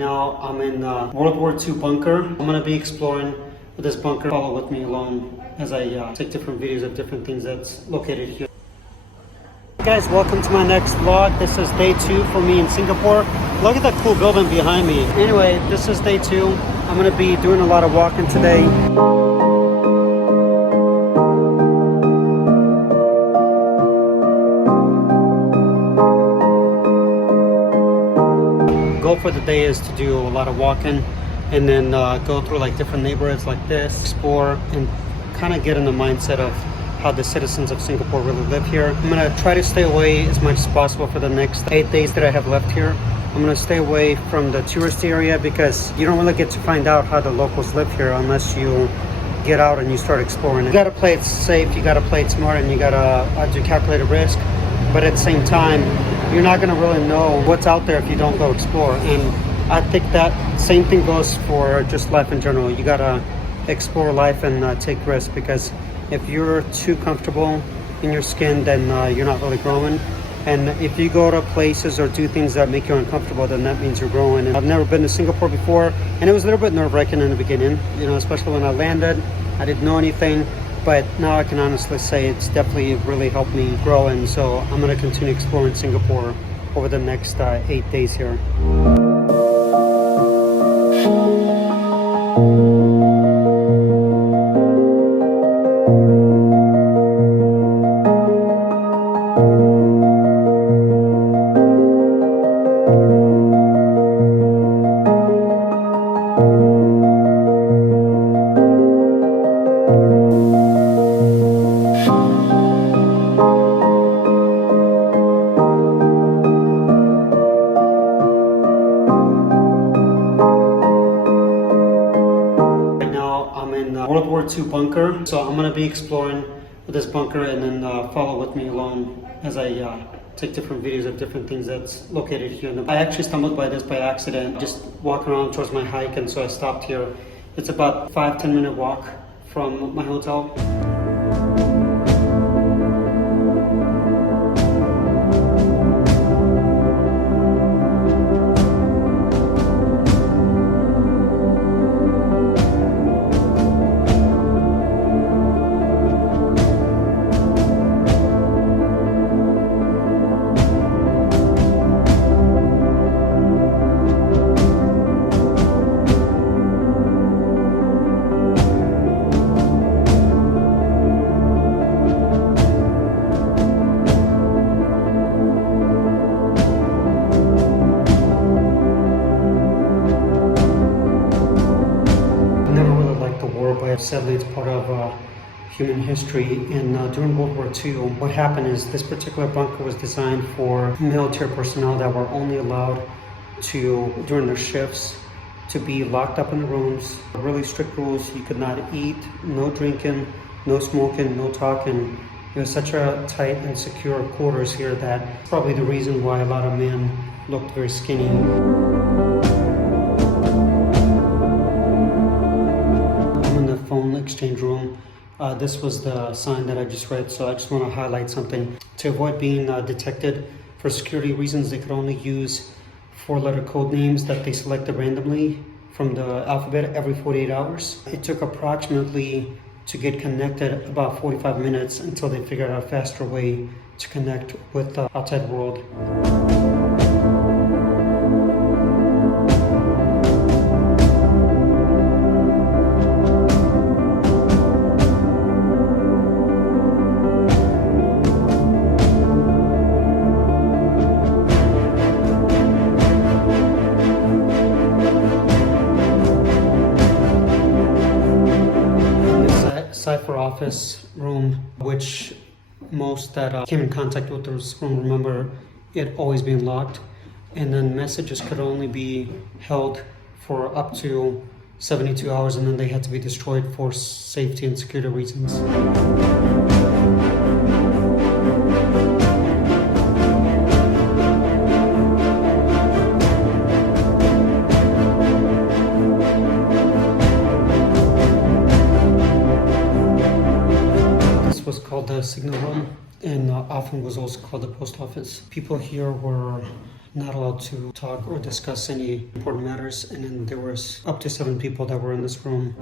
now I'm in World War II bunker. I'm going to be exploring this bunker. Follow with me along as I take different videos of different things that's located here. Hey guys, welcome to my next vlog. This is day 2 for me in Singapore. Look at that cool building behind me. Anyway, this is day 2. I'm going to be doing a lot of walking today. Goal for the day is to do a lot of walking and then go through like different neighborhoods like this, explore, and kind of get in the mindset of how the citizens of Singapore really live here. I'm gonna try to stay away as much as possible for the next 8 days that I have left here. I'm gonna stay away from the tourist area because you don't really get to find out how the locals live here unless you get out and you start exploring it. You gotta play it safe, you gotta play it smart, and you gotta do calculated risk. But at the same time, you're not gonna really know what's out there if you don't go explore. And I think that same thing goes for just life in general. You gotta explore life and take risks, because if you're too comfortable in your skin, then you're not really growing. And if you go to places or do things that make you uncomfortable, then that means you're growing. And I've never been to Singapore before, and it was a little bit nerve-wracking in the beginning, you know, especially when I landed. I didn't know anything, but now I can honestly say it's definitely really helped me grow. And so I'm gonna continue exploring Singapore over the next 8 days here. World War II bunker. So I'm gonna be exploring this bunker, and then follow with me along as I take different videos of different things that's located here. I actually stumbled by this by accident, just walking around towards my hike, and so I stopped here. It's about 5-10 minute walk from my hotel. Sadly, it's part of human history. And during World War II, what happened is this particular bunker was designed for military personnel that were only allowed to, during their shifts, to be locked up in the rooms. Really strict rules. You could not eat, no drinking, no smoking, no talking. It was such a tight and secure quarters here that probably the reason why a lot of men looked very skinny. Phone exchange room. This was the sign that I just read, so I just want to highlight something. To avoid being detected for security reasons, they could only use 4-letter code names that they selected randomly from the alphabet every 48 hours. It took approximately to get connected about 45 minutes until they figured out a faster way to connect with the outside world. Cipher office room, which most that came in contact with this room remember it always being locked, and then messages could only be held for up to 72 hours, and then they had to be destroyed for safety and security reasons. This was called the signal room, and often was also called the post office. People here were not allowed to talk or discuss any important matters. And then there was up to 7 people that were in this room.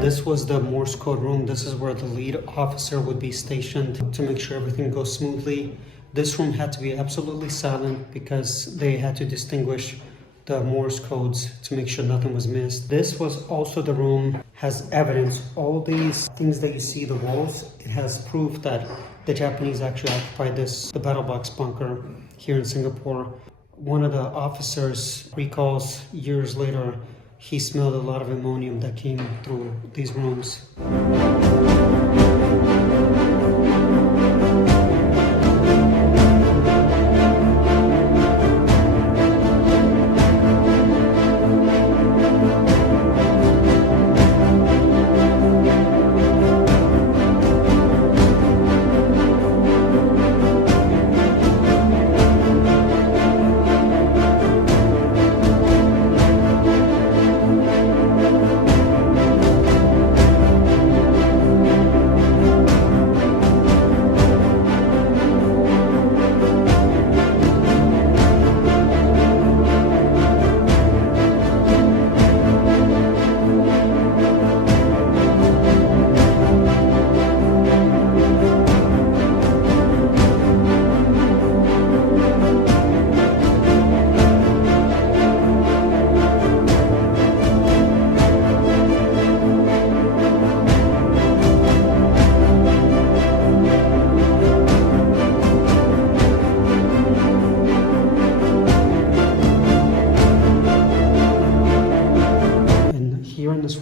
This was the Morse code room. This is where the lead officer would be stationed to make sure everything goes smoothly. This room had to be absolutely silent because they had to distinguish the Morse codes to make sure nothing was missed. This was also the room, has evidence. All these things that you see, the walls, it has proof that the Japanese actually occupied the Battlebox bunker here in Singapore. One of the officers recalls years later, he smelled a lot of ammonium that came through these rooms.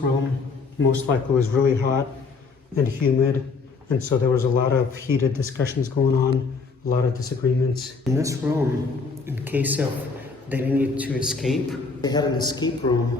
Room most likely was really hot and humid, and so there was a lot of heated discussions going on, a lot of disagreements. In this room, in case of they needed to escape, they had an escape room.